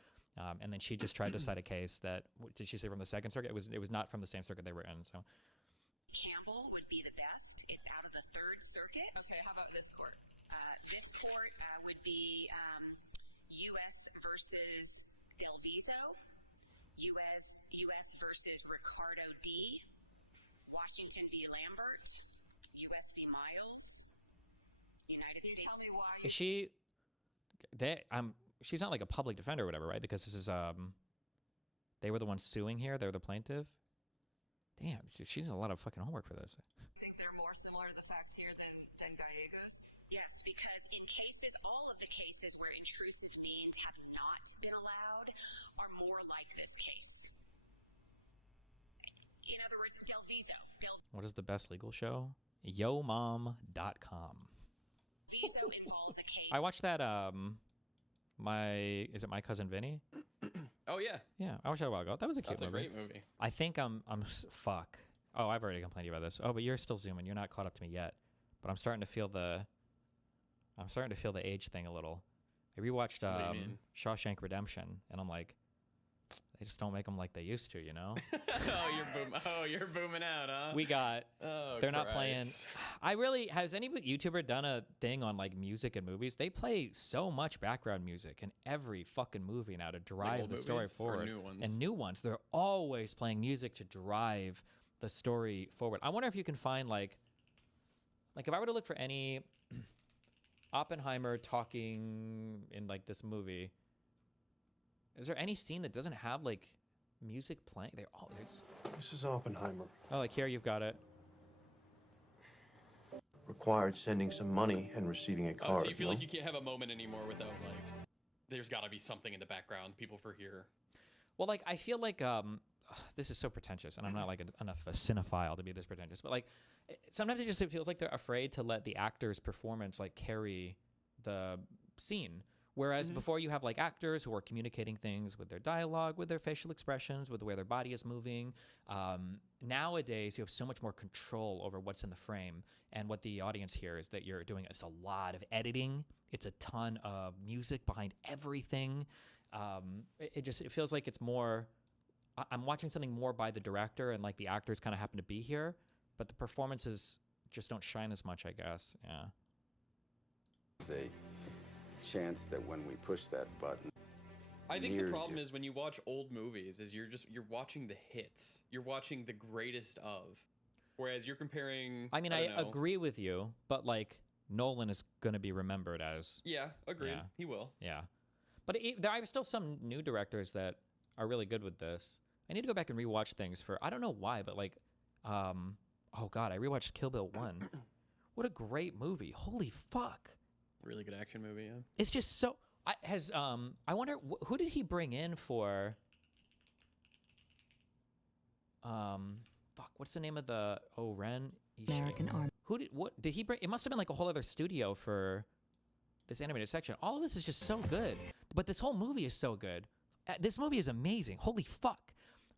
And then she just tried to cite a case that, did she say from the Second Circuit? It was not from the same circuit they were in, so. Campbell would be the best. It's out of the Third Circuit. Okay, how about this court? This court would be U.S. versus Del Vizo, U.S. versus Ricardo D., Washington v. Lambert, U.S. v. Miles, United States. Tell me why. Is she? She's not like a public defender or whatever, right? Because this is they were the ones suing here. They're the plaintiff. Damn, she needs a lot of fucking homework for this. I think they're more similar to the facts here than Gallegos. Yes, because in cases, all of the cases where intrusive means have not been allowed are more like this case. In other words, Del Vizo. What is the best legal show? YoMom.com. Vizo involves a case. I watched that, is it My Cousin Vinny? Oh, yeah. Yeah, I watched that a while ago. That was a cute That's movie. a great movie. I think fuck. Oh, I've already complained to you about this. Oh, but you're still zooming. You're not caught up to me yet. But I'm starting to feel the age thing a little. I rewatched What do you mean? Shawshank Redemption, and I'm like, they just don't make them like they used to, you know. You're booming out, huh? We got. They're not playing. Christ. Has any YouTuber done a thing on like music and movies? They play so much background music in every fucking movie now to drive old the story movies or forward. new ones? And new ones. They're always playing music to drive the story forward. I wonder if you can find like if I were to look for any Oppenheimer talking in like this movie, is there any scene that doesn't have like music playing? They're all it's This is Oppenheimer. oh, like here you've got it. Required sending some money and receiving a card. So you feel no? like you can't have a moment anymore without like there's got to be something in the background people for here. Well, like I feel like this is so pretentious, and I'm not like enough a cinephile to be this pretentious. But like sometimes it feels like they're afraid to let the actor's performance like carry the scene. Whereas before you have like actors who are communicating things with their dialogue, with their facial expressions, with the way their body is moving. Nowadays, you have so much more control over what's in the frame, and what the audience hears that you're doing is a lot of editing. It's a ton of music behind everything. It feels like it's more. I'm watching something more by the director, and like the actors kind of happen to be here, but the performances just don't shine as much, I guess. Yeah. There's a chance that when we push that button, I think the problem is when you watch old movies is you're watching the hits. You're watching the greatest of. Whereas you're comparing I mean, I agree with you, but like Nolan is going to be remembered as agreed. Yeah. He will. Yeah. But there are still some new directors that are really good with this. I need to go back and rewatch things I don't know why, but like oh god, I rewatched Kill Bill 1. What a great movie. Holy fuck. Really good action movie, yeah. It's just so I wonder who did he bring in for fuck, what's the name of the Ren Ishii? American Army. What did he bring? It must have been like a whole other studio for this animated section. All of this is just so good. But this whole movie is so good. This movie is amazing. Holy fuck.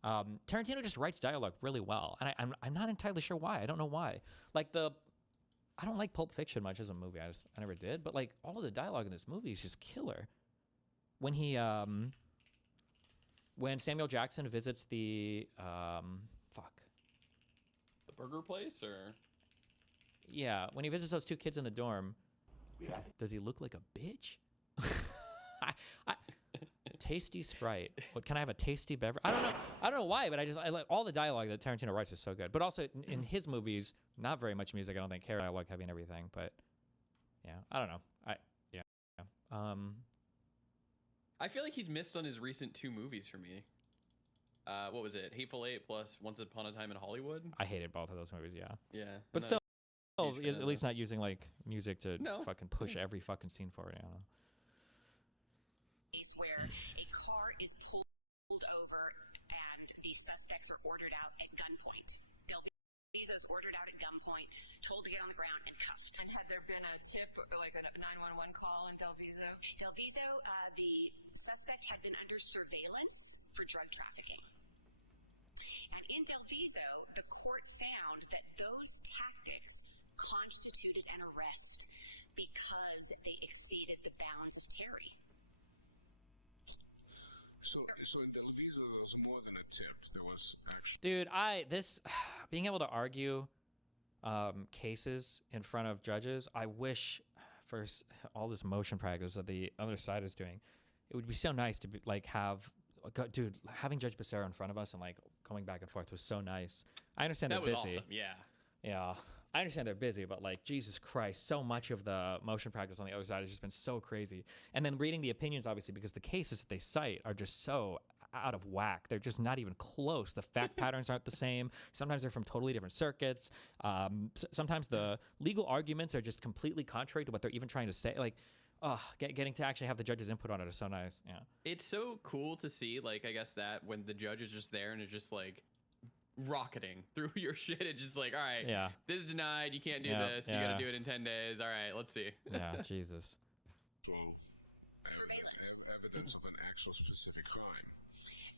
Tarantino just writes dialogue really well, and I'm not entirely sure why. I don't know why. Like I don't like Pulp Fiction much as a movie. I never did. But like all of the dialogue in this movie is just killer. When he when Samuel Jackson visits the the burger place, or when he visits those two kids in the dorm, does he look like a bitch? Tasty Sprite. What, can I have a tasty beverage? I don't know why, but I like all the dialogue that Tarantino writes is so good. But also in his movies, not very much music. I don't think dialogue heavy and everything. But yeah, I don't know. I feel like he's missed on his recent two movies for me. What was it? Hateful Eight plus Once Upon a Time in Hollywood. I hated both of those movies. Yeah. Yeah. But still, huge fan at of least those. not using like music to No. fucking push every fucking scene forward. I don't know. Where a car is pulled over and the suspects are ordered out at gunpoint. Delvizo's ordered out at gunpoint, told to get on the ground, and cuffed. And had there been a tip, like a 911 call in Delviso? Delviso, the suspect had been under surveillance for drug trafficking. And in Delviso, the court found that those tactics constituted an arrest because they exceeded the bounds of Terry. So in Delviso, there was more than a tip. There was actually. Dude, being able to argue cases in front of judges, I wish for all this motion practice that the other side is doing, it would be so nice to having Judge Becerra in front of us and like going back and forth was so nice. I understand they're busy. That was awesome, yeah. Yeah. I understand they're busy, but like, Jesus Christ, so much of the motion practice on the other side has just been so crazy. And then reading the opinions, obviously, because the cases that they cite are just so out of whack. They're just not even close. The fact patterns aren't the same. Sometimes they're from totally different circuits. Sometimes the legal arguments are just completely contrary to what they're even trying to say. Like, getting to actually have the judge's input on it is so nice. Yeah. It's so cool to see, like, I guess that when the judge is just there and it's just like rocketing through your shit. It's just like, all right, this is denied. You can't do this. You got to do it in 10 days. All right, let's see. Yeah, Jesus. So, evidence of an actual specific crime.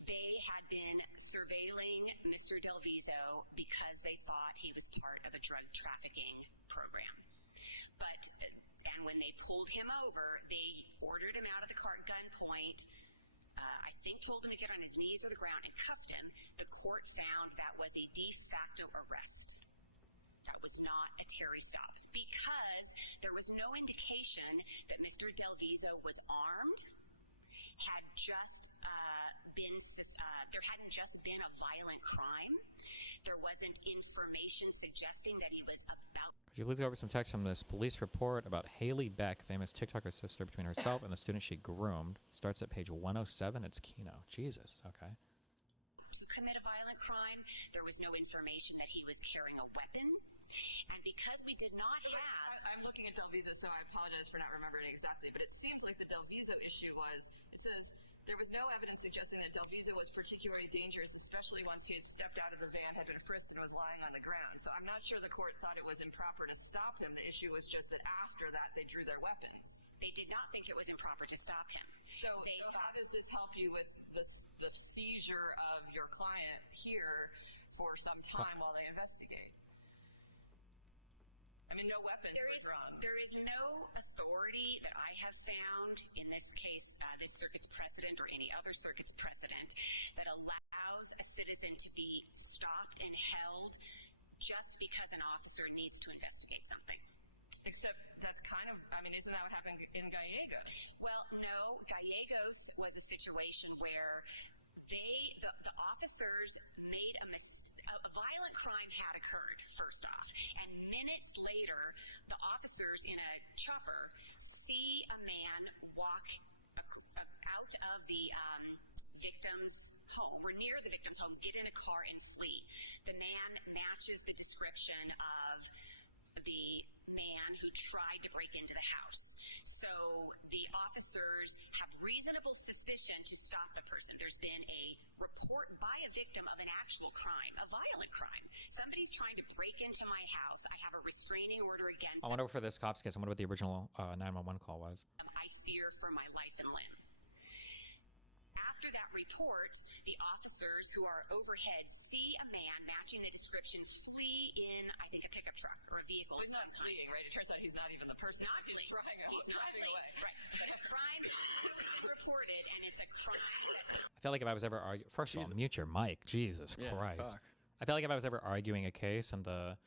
They had been surveilling Mr. Delviso because they thought he was part of a drug trafficking program. And when they pulled him over, they ordered him out of the car at gunpoint, I think told him to get on his knees or the ground and cuffed him, the court found that was a de facto arrest. That was not a Terry stop because there was no indication that Mr. Delviso was armed, had just there hadn't just been a violent crime. There wasn't information suggesting that he was about. Could you please go over some text from this police report about Haley Beck, famous TikToker sister between herself and the student she groomed? Starts at page 107. It's Kino. Jesus. Okay. To commit a violent crime, there was no information that he was carrying a weapon. And because we did not have... I'm looking at Delviso, so I apologize for not remembering exactly, but it seems like the Delviso issue was, it says, there was no evidence suggesting that Delviso was particularly dangerous, especially once he had stepped out of the van, had been frisked, and was lying on the ground. So I'm not sure the court thought it was improper to stop him. The issue was just that after that, they drew their weapons. They did not think it was improper to stop him. So how does this help you with the seizure of your client here for some time while they investigate? I mean, no weapons. There is no authority that I have found in this case, this circuit's precedent or any other circuit's precedent, that allows a citizen to be stopped and held just because an officer needs to investigate something. Except that's kind of, I mean, isn't that what happened in Gallegos? Well, no. Gallegos was a situation where the officers made a mistake. A violent crime had occurred, first off, and minutes later, the officers in a chopper see a man walk out of the victim's home, or near the victim's home, get in a car and flee. The man matches the description of the man who tried to break into the house. So the officers have reasonable suspicion to stop the person. There's been a report by a victim of an actual crime, a violent crime. Somebody's trying to break into my house. I have a restraining order against I wonder for this cops case, I wonder what the original 911 call was. I fear for my life and limb. After that report, the officers who are overhead see a man matching the description flee in, I think, a pickup truck or a vehicle. He's not fleeing, right? It turns out he's not even the person. He's driving away. Right. A crime reported, and it's a crime. I feel like if I was ever arguing... First of all, mute your mic. Jesus Christ. Fuck. I feel like if I was ever arguing a case and the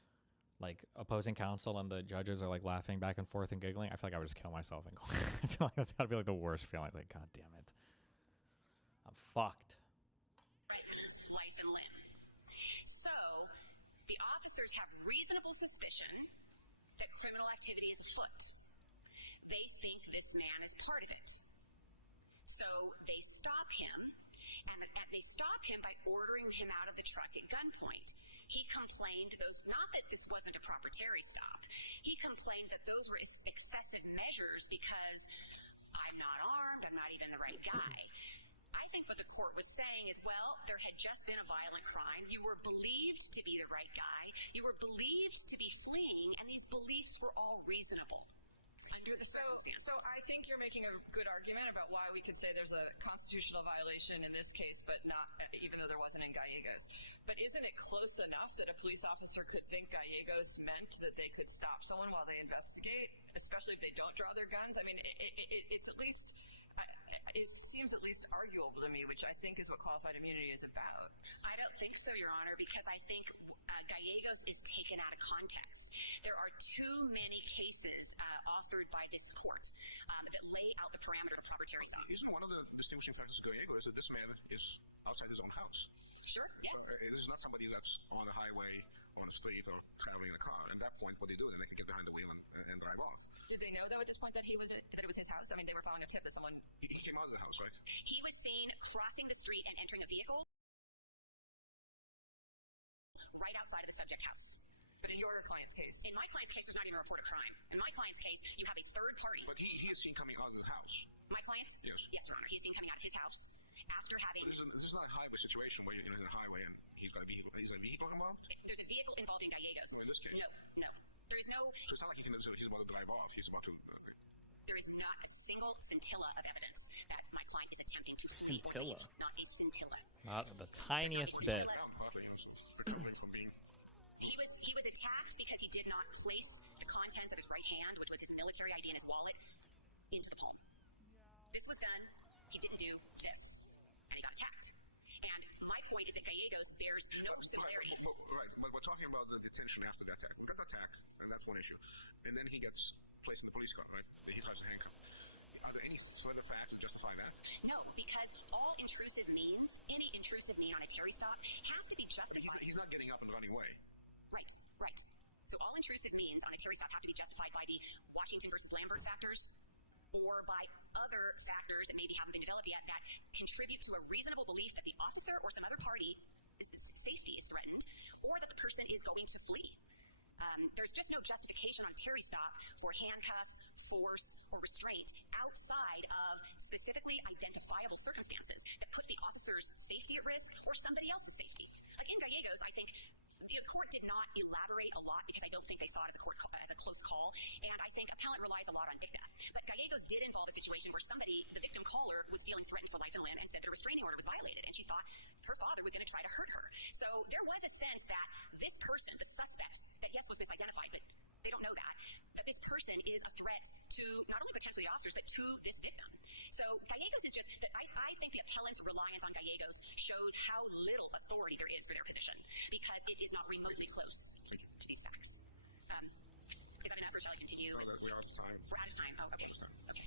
opposing counsel and the judges are laughing back and forth and giggling, I feel like I would just kill myself and go. I feel like that's gotta be the worst feeling. Like, God damn it. I'm fucked. Life and limb. So, the officers have reasonable suspicion that criminal activity is afoot. They think this man is part of it. So, they stop him, and they stop him by ordering him out of the truck at gunpoint. He complained not that this wasn't a proper Terry stop. He complained that those were excessive measures because I'm not armed, I'm not even the right guy. I think what the court was saying is, well, there had just been a violent crime. You were believed to be the right guy. You were believed to be fleeing, and these beliefs were all reasonable. So I think you're making a good argument about why we could say there's a constitutional violation in this case, but not, even though there wasn't in Gallegos. But isn't it close enough that a police officer could think Gallegos meant that they could stop someone while they investigate, especially if they don't draw their guns? I mean, it's at least... It seems at least arguable to me, which I think is what qualified immunity is about. I don't think so, Your Honor, because I think Gallegos is taken out of context. There are too many cases authored by this court that lay out the parameter of proper Terry stop. Isn't one of the distinguishing factors of Gallegos that this man is outside his own house? Sure, yes. Okay, this is not somebody that's on the highway, on the street, or traveling in a car. At that point, what they do is they can get behind the wheel and drive off. Did they know, though, at this point that it was his house? I mean, they were following a tip that someone... He came out of the house, right? He was seen crossing the street and entering a vehicle right outside of the subject house. But in your client's case? In my client's case, there's not even a report of crime. In my client's case, you have a third party. But he is seen coming out of the house. My client? Yes. Yes, Your Honor. He's seen coming out of his house after having... This is not a highway situation where you're in a highway and he's got a vehicle. Is there a vehicle involved? There's a vehicle involved in Gallegos. In this case? No. There is no... So it's not like he's about to drive off. He's about to... There is not a single scintilla of evidence that my client is attempting to flee or leave. Not a scintilla. Not the tiniest bit. He was attacked because he did not place the contents of his right hand, which was his military ID and his wallet, into the palm. This was done he didn't do this, and he got attacked. And my point is that Gallegos bears no similarity. Right, but we're talking about the detention after the attack. We've got the attack, and that's one issue. And then he gets placed in the police car, right? He tries to handcuff. Are there any further facts that justify that? No, because all intrusive means, any intrusive mean on a Terry stop has to be justified. He's not getting up and running away. Right, right. So all intrusive means on a Terry stop have to be justified by the Washington versus Lambert factors or by other factors that maybe haven't been developed yet that contribute to a reasonable belief that the officer or some other party safety is threatened or that the person is going to flee. There's just no justification on Terry stop for handcuffs, force, or restraint outside of specifically identifiable circumstances that put the officer's safety at risk or somebody else's safety. Like in Gallegos, I think the court did not elaborate a lot because I don't think they saw it as a close call, and I think appellant relies a lot on dicta. But Gallegos did involve a situation where somebody, the victim caller, was feeling threatened for life and limb and said the restraining order was violated, and she thought her father was going to try to hurt her. So there was a sense that this person, the suspect, that yes was misidentified, but they don't know that this person is a threat to not only potentially officers, but to this victim. So Gallegos is just, that I think the appellant's reliance on Gallegos shows how little authority there is for their position, because it is not remotely close to these facts. If I'm enough, shall I continue? We're out of time. We're out of time. Oh, okay.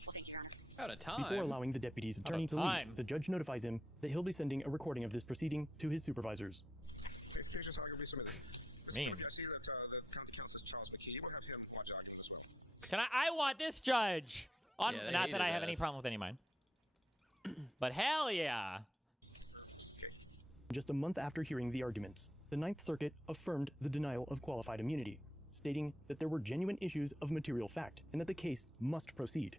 Well, thank you, Your Honor. Out of time? Before allowing the deputy's attorney to leave, the judge notifies him that he'll be sending a recording of this proceeding to his supervisors. Case just arguably submitted. Mean. I see that the county counsel Charles McKee. We'll have him watch argument as well. I want this judge. Not that I have any ass. problem with any of mine. But hell yeah. Just a month after hearing the arguments, the Ninth Circuit affirmed the denial of qualified immunity, stating that there were genuine issues of material fact and that the case must proceed.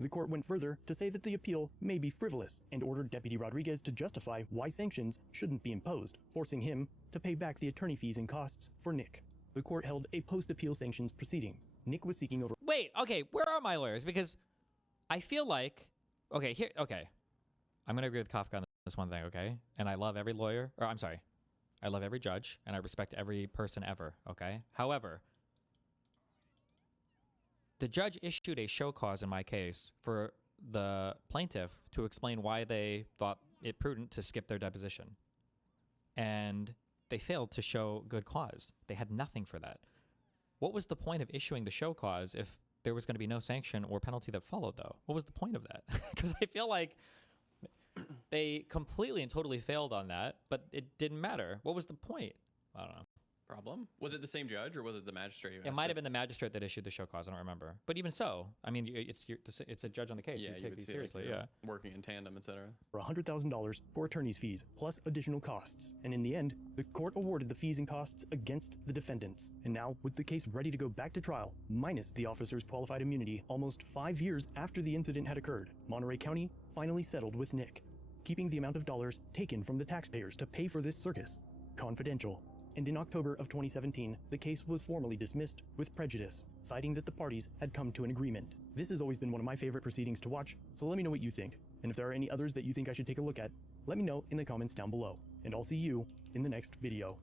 The court went further to say that the appeal may be frivolous and ordered Deputy Rodriguez to justify why sanctions shouldn't be imposed, forcing him to pay back the attorney fees and costs for Nick. The court held a post-appeal sanctions proceeding. Nick was seeking over— Wait, okay, where are my lawyers? Because I feel like, okay, I'm going to agree with Kafka on this one thing, okay? And I love every lawyer, or I'm sorry, I love every judge, and I respect every person ever, okay? However, the judge issued a show cause in my case for the plaintiff to explain why they thought it prudent to skip their deposition. And they failed to show good cause. They had nothing for that. What was the point of issuing the show cause if there was going to be no sanction or penalty that followed, though? What was the point of that? Because I feel like they completely and totally failed on that, but it didn't matter. What was the point? I don't know. Problem? Was it the same judge or was it the magistrate? It might have been the magistrate that issued the show cause. I don't remember. But even so, I mean, it's a judge on the case. Yeah, you you take would these see seriously. like, Yeah. Working in tandem, etc. for $100,000 for attorney's fees, plus additional costs. And in the end, the court awarded the fees and costs against the defendants. And now, with the case ready to go back to trial, minus the officer's qualified immunity, almost 5 years after the incident had occurred, Monterey County finally settled with Nick, keeping the amount of dollars taken from the taxpayers to pay for this circus confidential. And in October of 2017, the case was formally dismissed with prejudice, citing that the parties had come to an agreement. This has always been one of my favorite proceedings to watch, so let me know what you think. And if there are any others that you think I should take a look at, let me know in the comments down below. And I'll see you in the next video.